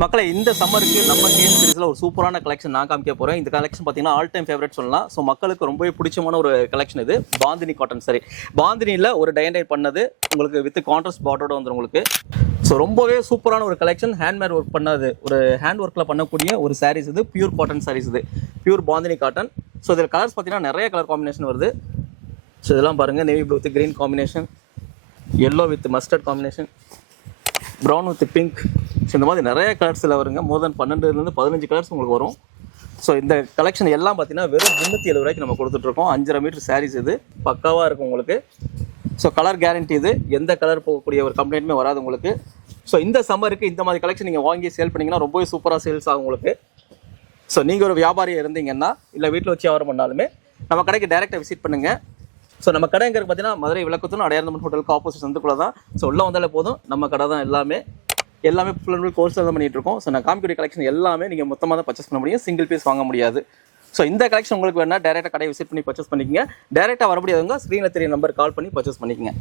மக்களை இந்த சம்மருக்கு நம்ம கேம் சீரிஸில் ஒரு சூப்பரான கலெக்ஷன் நான் காமிக்க போகிறேன். இந்த கலெக்ஷன் பார்த்தீங்கன்னா ஆல் டைம் ஃபேவரட் சொல்லலாம். ஸோ மக்களுக்கு ரொம்பவே பிடிச்சமான ஒரு கலெக்ஷன் இது. பாந்தினி காட்டன் சரி, பாந்தினியில் ஒரு டை பண்ணது உங்களுக்கு வித் கான்ட்ராஸ்ட் பார்டரோட வந்துடும் உங்களுக்கு. ஸோ ரொம்பவே சூப்பரான ஒரு கலெக்ஷன். ஹேண்ட்மேட் ஒர்க் பண்ணது, ஒரு ஹேண்ட் ஒர்க்கில் பண்ணக்கூடிய ஒரு சாரீஸ் இது. பியூர் காட்டன் சாரீஸ் இது, பியூர் பாந்தினி காட்டன். ஸோ இதில் கலர்ஸ் பார்த்தீங்கன்னா நிறைய கலர் காம்பினேஷன் வருது. ஸோ இதெல்லாம் பாருங்கள், navy blue with green combination, yellow with mustard combination, brown with pink. So இந்த மாதிரி நிறைய கலர்ஸில் வருங்க. மோர் தென் 12லேருந்து 15 கலர்ஸ் உங்களுக்கு வரும். ஸோ இந்த கலெக்ஷன் எல்லாம் பார்த்தீங்கன்னா வெறும் 370 ரூபாய்க்கு நம்ம கொடுத்துட்ருக்கோம். 5.5 மீட்டர் சாரீஸ் இது, பக்காவாக இருக்கும் உங்களுக்கு. ஸோ கலர் கேரண்டி இது, எந்த கலர் போகக்கூடிய ஒரு கம்ப்ளைண்ட்டுமே வராது உங்களுக்கு. ஸோ இந்த சம்மருக்கு இந்த மாதிரி கலெக்ஷன் நீங்கள் வாங்கி சேல் பண்ணிங்கன்னா ரொம்பவே சூப்பராக சேல்ஸ் ஆகும் உங்களுக்கு. ஸோ நீங்கள் ஒரு வியாபாரியாக இருந்தீங்கன்னா இல்லை வீட்டில் வச்சு வியாபாரம் பண்ணாலுமே நம்ம கடைக்கு டேரெக்டாக விசிட் பண்ணுங்கள். ஸோ நம்ம கடைங்கிறது பார்த்தீங்கன்னா மதுரை விளக்குத்தூர் அடையாளம் ஹோட்டலுக்கு ஆப்போசிட் சந்துக்குள்ள தான். ஸோ உள்ள வந்தாலே போதும், நம்ம கடை தான் எல்லாமே ஃபுல் அண்ட் ஃபுல் ஹோல்சேல் தான் பண்ணிட்டு இருக்கோம். ஸோ நான் காமிக்கக்கூடிய கலெக்ஷன் எல்லாமே நீங்கள் மொத்தமாக தான் பர்ச்சேஸ் பண்ண முடியும், சிங்கிள் பீஸ் வாங்க முடியாது. ஸோ இந்த கலெக்ஷன் உங்களுக்கு வேணா டேரெக்டாக கடையை விசிட் பண்ணி பர்ச்சேஸ் பண்ணிக்கங்க. டேரெக்டாக வர முடியாதவங்க ஸ்க்ரீனில் தெரிய நம்பர் கால் பண்ணி பர்ச்சேஸ் பண்ணிக்கங்க.